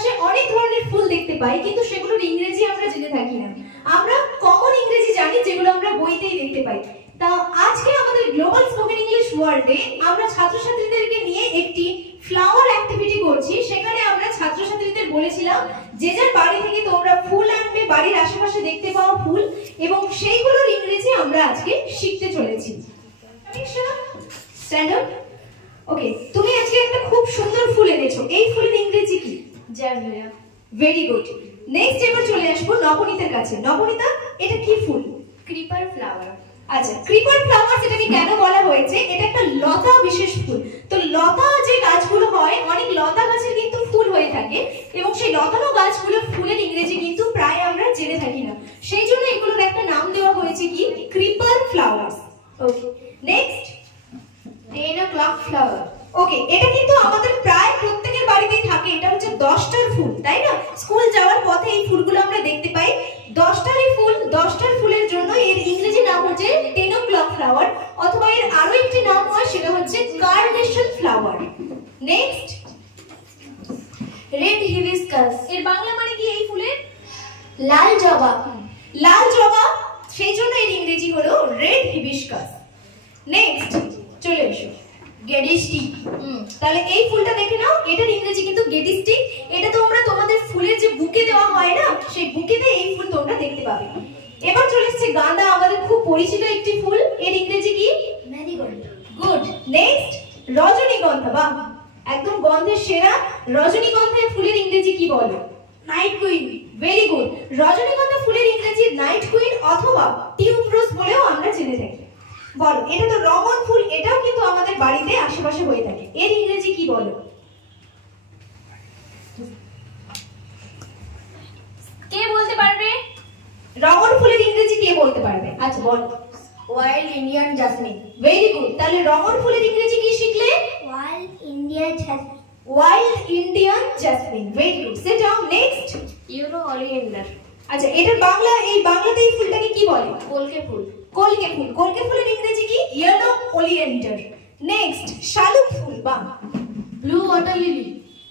আশেপাশে অনেক ধরনের ফুল দেখতে পাই, কিন্তু সেগুলোর ইংরেজি আমরা জেনে থাকি না। আমরা কমন ইংরেজি জানি যেগুলো আমরা বইতেই দেখতে পাই। তা আজকে আমাদের গ্লোবাল স্পোকেন ইংলিশ ওয়ার্ল্ডে আমরা ছাত্রছাত্রীদেরকে নিয়ে একটি ফ্লাওয়ার অ্যাক্টিভিটি করছি। সেখানে আমরা ছাত্রছাত্রীদের বলেছিলাম যে যার বাড়ি থেকে তোমরা ফুল আনবে, বাড়ির আশেপাশে দেখতে পাওয়া ফুল, এবং সেইগুলোর ইংরেজি আমরা আজকে শিখতে চলেছি। Stand up. ওকে, তুমি আজকে একটা খুব সুন্দর ফুল এনেছো, এই ফুলের ইংরেজি কি? জারবেরা। Very good. নেক্সট এবার চলে আসবো নবনীতার কাছে। নবনীতা, এটা কি ফুল? Creeper flower. আচ্ছা, ক্রিপার ফ্লাওয়ার এটাকে কেন বলা হয়েছে? এটা একটা লতা বিশেষ ফুল। তো লতা যে গাছগুলো হয়, অনেক লতা গাছের কিন্তু ফুল হয়ে থাকে, এবং সেই লতানো গাছগুলোর ফুলের ইংরেজি কিন্তু প্রায় আমরা জেনে থাকি না। সেই জন্য এগুলোর একটা নাম দেওয়া হয়েছে কি? Creeper flowers. Okay, next 10 o'clock flower। Okay, এটা কিন্তু আমাদের প্রায় প্রত্যেকের বাড়িতেই থাকে। এটা হচ্ছে 10টার ফুল, তাই না? স্কুল যাওয়ার পথে এই ফুলগুলো আমরা দেখতে পাই। 10টারই ফুল, 10টার ফুলের জন্য এর ইংরেজি নাম হচ্ছে 10 o'clock flower, অথবা এর আরো একটি নাম হয়, সেটা হচ্ছে carnation flower. Next red hibiscus. এর বাংলা মানে কি এই ফুলের? লাল জবা। লাল জবা, সেই জন্য এর ইংরেজি হলো রেড হিবিস্কাস। নেক্সট চলে এসো গেডিস্টিক। তাহলে এই ফুলটা দেখে নাও, এটার ইংরেজি কিন্তু গেডিস্টিক। এটা তোমরা তোমাদের ফুলের যে বুকে দেওয়া হয় না, সেই বুকেতে এই ফুল তোমরা দেখতে পাবে। এবার চলে এসেছে গাঁদা, আমাদের খুব পরিচিত একটি ফুল। এর ইংরেজি কি? ম্যারিগোল্ড। গুড। নেক্সট রজনীগন্ধা। বাহ, একদম গন্ধের সেরা রজনীগন্ধা ফুলের ইংরেজি কি বলো? Night queen. Very good. রজনীগন্ধা ফুলের ইংরেজি নাইট কুইন অথবা টিউবরোজ বলেও আমরা জেনে থাকি। বলো, এটা তো রমন ফুল, এটাও কিন্তু আমাদের বাড়িতে আশেপাশে হয়ে থাকে। এর ইংরেজি কি বলো? কে বলতে পারবে? রমন ফুলের ইংরেজি কে বলতে পারবে? আচ্ছা বলো। Wild Indian jasmine. Very good. তাহলে রমন ফুলের ইংরেজি কি শিখলে? Wild Indian jasmine. Wild Indian jasmine. Very good. Sit down. Next euro অলিয়েন্ডার। আচ্ছা, এটার বাংলা, এই বাংলাতে এই ফুলটাকে কি বলে? কলকে ফুল। কলকে ফুল। কলকে ফুলের ইংরেজি কি? Yellow oleander. নেক্সট শালুক ফুল। বাহ, blue water lily.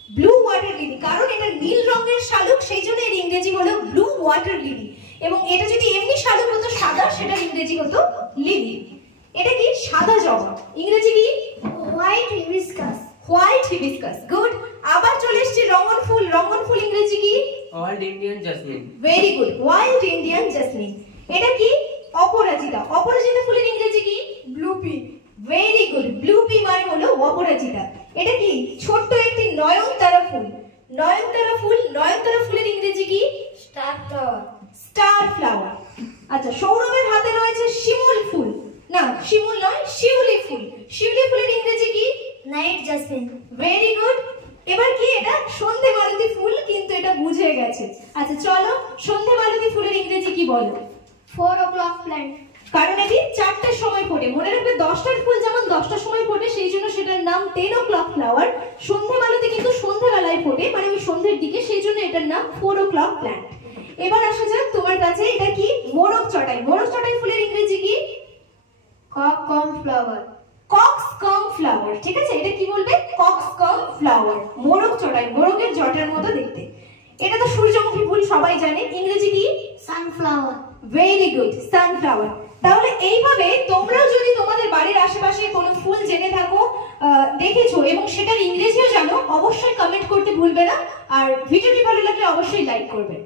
Blue water lily, কারণ এটা নীল রঙের শালুক, সেই জন্য এর ইংরেজি হলো ব্লু ওয়াটার লিলি। এবং এটা যদি এমনি শালুক হতো সাদা, সেটার ইংরেজি হতো লিলি। এটা কি? সাদা জবা। ইংরেজি কি? White hibiscus. White hibiscus. Good. আবার চলে এসেছে রঙন ফুল। রঙন ফুল ইংরেজি কি? Wild Indian jasmine. Very good. Wild Indian jasmine. এটা কি? অপরাজিতা। অপরাজিতা ফুলের ইংরেজি কি? Blue P. Very good. Blue P মানে হলো অপরাজিতা। এটা কি? ছোট্ট একটি নয়নতারা ফুল। নয়নতারা ফুল। নয়নতারা ফুলের ইংরেজি কি? Star flower. Star flower. আচ্ছা, সৌরভের হাতে রয়েছে শিমুল ফুল। না, শিমুল নয়, শিউলি ফুল। শিউলি ফুলের ইংরেজি কি? Night jasmine. Very good. এবার কি? এটা সন্ধে মালতী ফুল, কিন্তু এটা বুঝে গেছে। আচ্ছা চলো, সন্ধে মালতী ফুলের ইংরেজি কি বলো? 4 o'clock plant। কারণ এটি 4টার সময় ফোটে। মনে রাখবে, 10টার ফুল যেমন 10টার সময় ফোটে, সেই জন্য সেটার নাম 10 o'clock flower। সন্ধে মালতী কিন্তু সন্ধ্যাবেলায় ফোটে, মানে ওই সন্ধ্যের দিকে, সেই জন্য এটার নাম 4 o'clock plant। এবার আসা যাক তোমার কাছে, এটা কি? মোরগ চটাই। মোরগ চটাই ফুলের ইংরেজি কি? কম ফ্লাওয়ার। কক্সকম ফ্লাওয়ার। ঠিক আছে, এটা কি বলবে? কক্সকম ফ্লাওয়ার। মোরগ চটাই, মোরগের জটার মতো দেখতে। এটা তো সূর্যমুখী ফুল, সবাই জানে। ইংরেজি কি? সানফ্লাওয়ার। Very good, sunflower. তাহলে এইভাবে তোমরাও যদি তোমাদের বাড়ির আশেপাশে কোনো ফুল জেনে থাকো, দেখেছো, এবং সেটার ইংরেজিও জানো, অবশ্যই কমেন্ট করতে ভুলবে না। আর ভিডিওটি ভালো লাগলে অবশ্যই লাইক করবে।